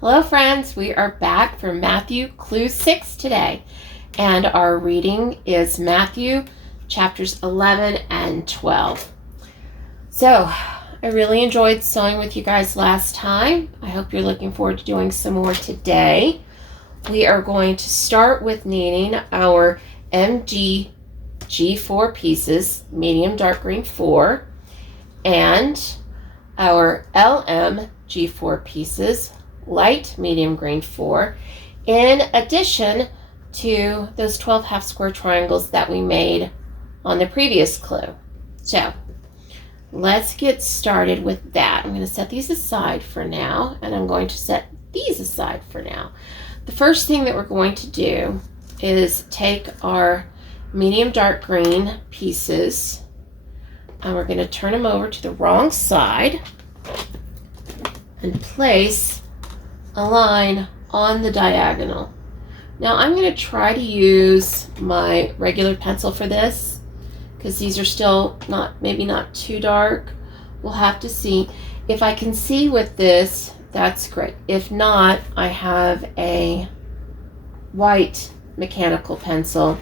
Hello friends, we are back for Matthew Clue 6 today, and our reading is Matthew chapters 11 and 12. So, I really enjoyed sewing with you guys last time. I hope you're looking forward to doing some more today. We are going to start with knitting our MG G4 pieces, medium dark green 4, and our LM G4 pieces, light medium green 4, in addition to those 12 half square triangles that we made on the previous clue. So let's get started with that. I'm going to set these aside for now, and I'm going to set these aside for now. The first thing that we're going to do is take our medium dark green pieces, and we're going to turn them over to the wrong side and place a line on the diagonal. Now I'm going to try to use my regular pencil for this because these are still maybe not too dark. We'll have to see. If I can see with this, that's great. If not, I have a white mechanical pencil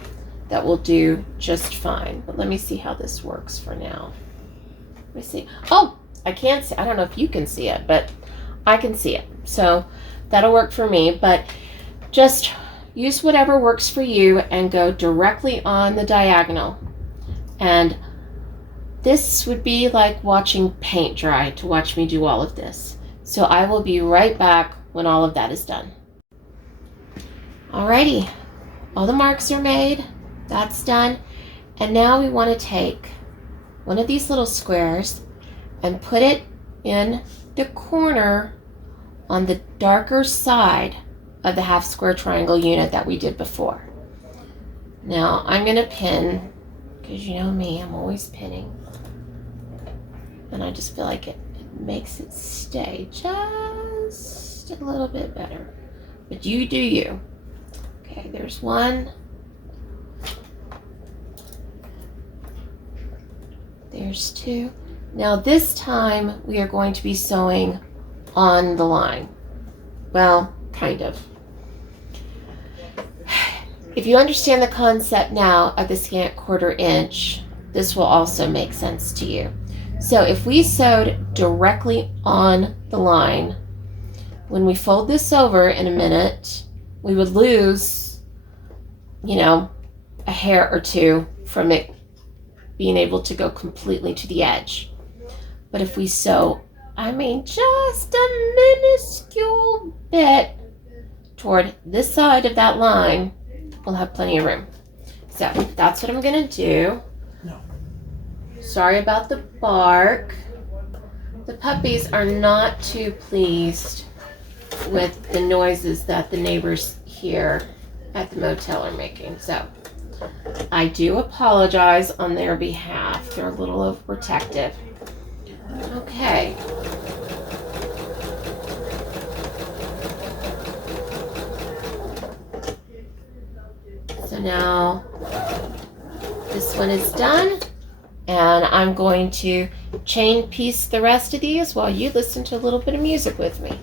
that will do just fine. But let me see how this works for now. Let me see. Oh, I can't see. I don't know if you can see it, but I can see it. So that'll work for me, but just use whatever works for you and go directly on the diagonal. And this would be like watching paint dry to watch me do all of this. So I will be right back when all of that is done. Alrighty, all the marks are made. That's done. And now we want to take one of these little squares and put it in the corner on the darker side of the half square triangle unit that we did before. Now I'm going to pin, because you know me, I'm always pinning. And I just feel like it makes it stay just a little bit better. But you do you. Okay, there's one. There's two. Now this time we are going to be sewing on the line. Well, kind of. If you understand the concept now of the scant quarter inch, this will also make sense to you. So if we sewed directly on the line, when we fold this over in a minute, we would lose, a hair or two from it being able to go completely to the edge. But if we sew, just a minuscule bit toward this side of that line, we'll have plenty of room. So that's what I'm going to do. No. Sorry about the bark. The puppies are not too pleased with the noises that the neighbors here at the motel are making. So I do apologize on their behalf. They're a little overprotective. Okay. So now this one is done, and I'm going to chain piece the rest of these while you listen to a little bit of music with me.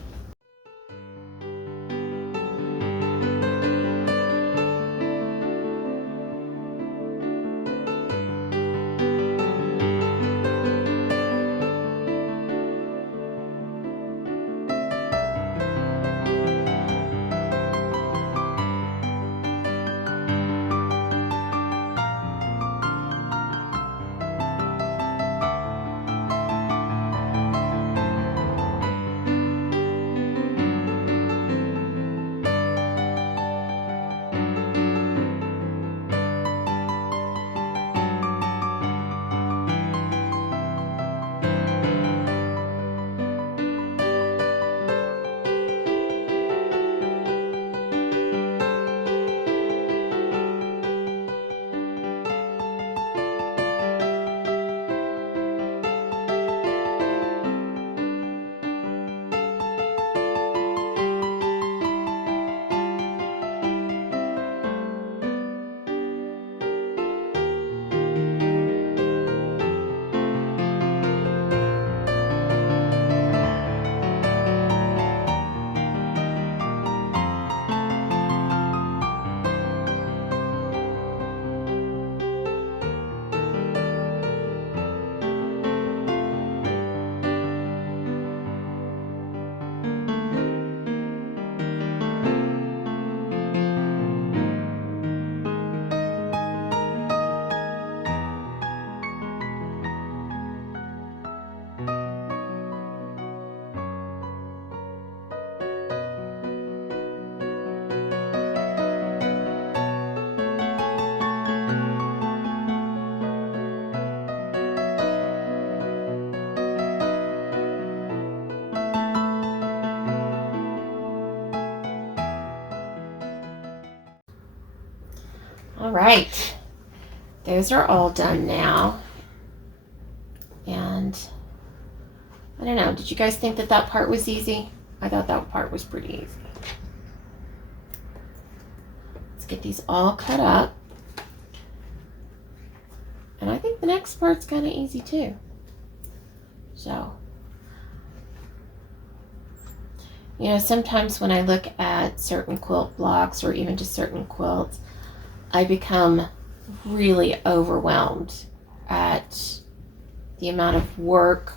right. Those are all done now. And I don't know, did you guys think that that part was easy? I thought that part was pretty easy. Let's get these all cut up. And I think the next part's kind of easy too. So, you know, sometimes when I look at certain quilt blogs or even just certain quilts, I become really overwhelmed at the amount of work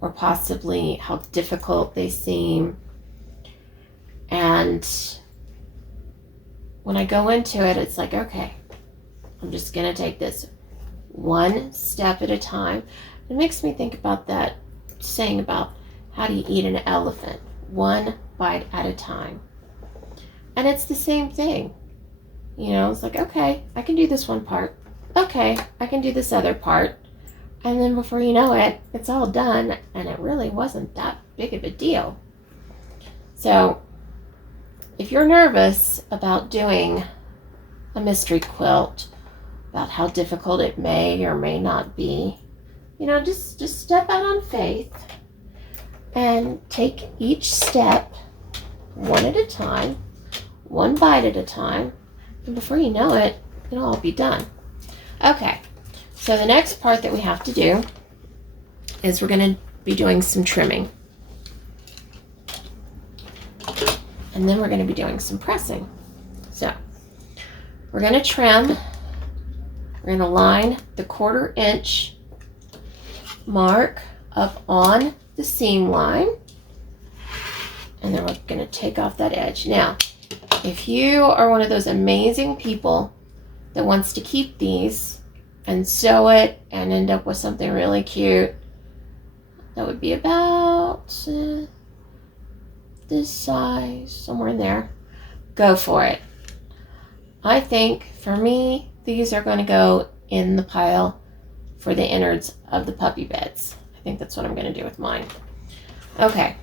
or possibly how difficult they seem. And when I go into it, it's like, okay, I'm just going to take this one step at a time. It makes me think about that saying about how do you eat an elephant? One bite at a time. And it's the same thing. You know, it's like, okay, I can do this one part. Okay, I can do this other part. And then before you know it, it's all done, and it really wasn't that big of a deal. So, if you're nervous about doing a mystery quilt, about how difficult it may or may not be, you know, just step out on faith and take each step one at a time, one bite at a time, and before you know it, it'll all be done. Okay, so the next part that we have to do is we're going to be doing some trimming. And then we're going to be doing some pressing. So, we're going to trim. We're going to line the 1/4 inch mark up on the seam line. And then we're going to take off that edge. Now, if you are one of those amazing people that wants to keep these and sew it and end up with something really cute, that would be about this size, somewhere in there, go for it. I think for me, these are going to go in the pile for the innards of the puppy beds. I think that's what I'm going to do with mine. Okay,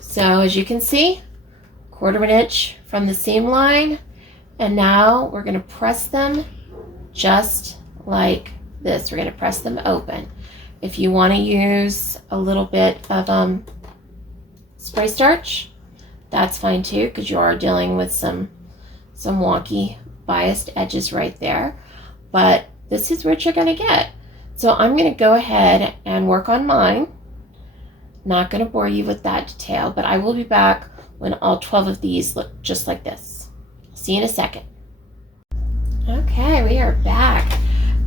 so as you can see, 1/4 inch from the seam line, and now we're going to press them just like this. We're going to press them open. If you want to use a little bit of spray starch, that's fine too, because you are dealing with some wonky biased edges right there. But this is what you're going to get. So I'm going to go ahead and work on mine. Not going to bore you with that detail, but I will be back when all 12 of these look just like this. See you in a second. Okay, we are back.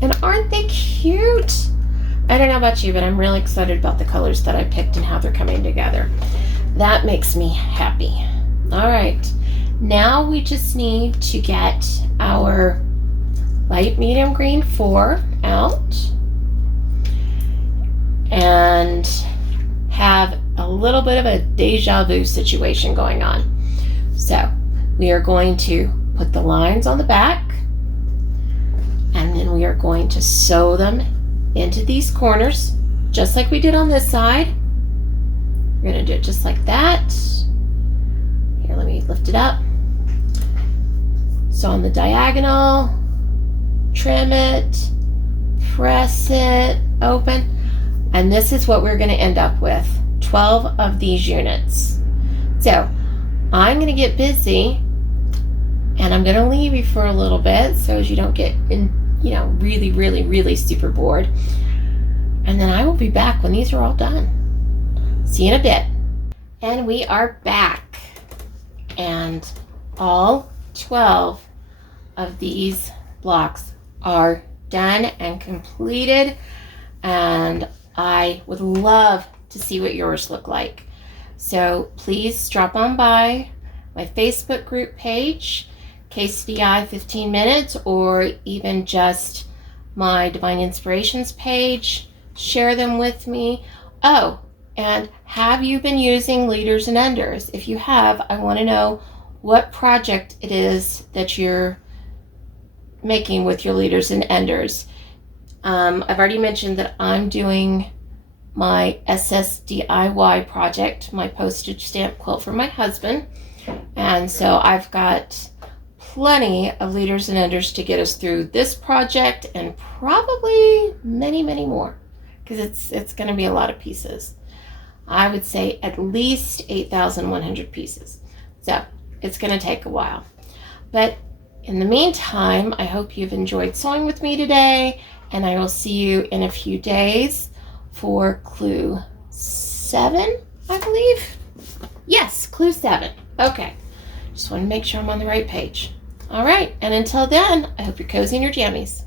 And aren't they cute? I don't know about you, but I'm really excited about the colors that I picked and how they're coming together. That makes me happy. All right, now we just need to get our light medium green 4 out and have a little bit of a deja vu situation going on. So we are going to put the lines on the back, and then we are going to sew them into these corners, just like we did on this side. We're going to do it just like that. Here, let me lift it up. So on the diagonal, trim it, press it open, and this is what we're going to end up with, 12 of these units. So I'm going to get busy, and I'm going to leave you for a little bit so as you don't get really super bored. And then I will be back when these are all done. See you in a bit. And we are back. And all 12 of these blocks are done and completed. And I would love to see what yours look like. So please drop on by my Facebook group page, KCDI 15 Minutes, or even just my Divine Inspirations page. Share them with me. Oh, and have you been using leaders and enders? If you have, I want to know what project it is that you're making with your leaders and enders. I've already mentioned that I'm doing my SSDIY project, my postage stamp quilt for my husband. And so I've got plenty of leaders and enders to get us through this project and probably many, many more, because it's going to be a lot of pieces. I would say at least 8,100 pieces. So it's going to take a while. But in the meantime, I hope you've enjoyed sewing with me today, and I will see you in a few days for Clue 7, I believe. Yes, Clue 7. Okay. Just want to make sure I'm on the right page. All right. And until then, I hope you're cozy in your jammies.